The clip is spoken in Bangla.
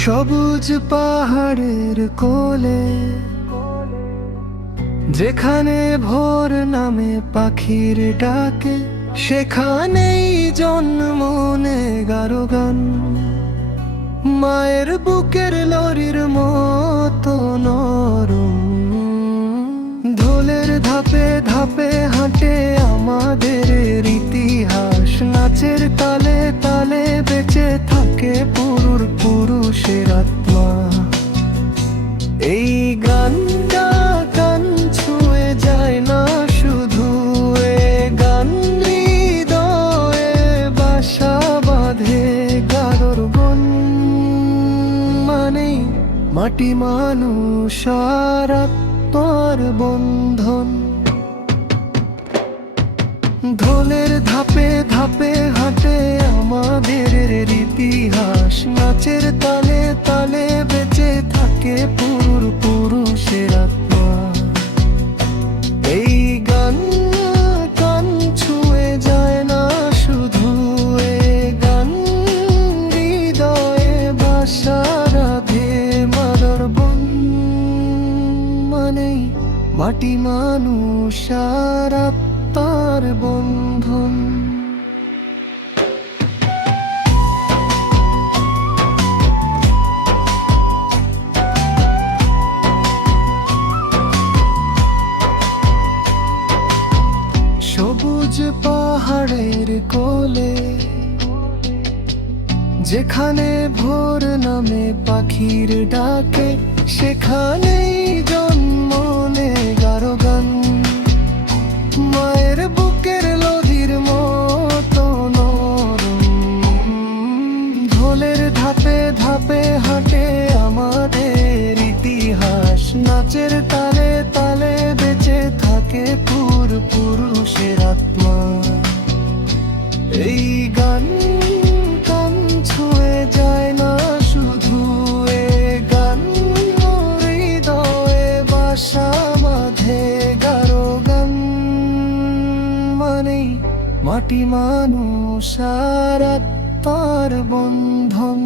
সবুজ পাহাড়ের কোলে, যেখানে ভোর নামে পাখির ডাকে, সেখানেই জন্ম গারো গান। মায়ের বুকের লরির মতো নরম, ঢোলের ধাপে ধাপে হাঁটে আমাদের ইতিহাস। নাচের তালে তালে বেঁচে থাকে পুরুষের আত্মা। এই গানটা কান ছুঁয়ে যায় না শুধু, এ গান হৃদয়ে বাসা বাঁধে। গারোর বন মানেই মাটি, মানুষ আর আত্মার বন্ধন। ঢোলের ধাপে ধাপে হাঁটে আমাদের ইতিহাস। নাচের তালে তালে বেঁচে থাকে পুরুষের আত্মা। এই গান কান ছুঁয়ে যায় না শুধু, এ গান হৃদয়ে বাসা রাধে। মাদর বন মানেই মাটি, মানুষ আর আত্মার বন্ধন। সবুজ পাহাড়ের কোলে, যেখানে ভোর নামে পাখির ডাকে, সেখানেই জন্ম গারো গান। মায়ের বুকের লদির মতো নরম, ঢোলের ধাপে ধাপে হাঁটে আমাদের ইতিহাস। নাচের তালে তালে বেঁচে থাকে পুরুষের আত্মা। এই গান কান ছুঁয়ে যায় না শুধু, এ গান হৃদয়ে বাসা বাঁধে। গারো গান মানেই মাটি, মানুষ আর আত্মার বন্ধন।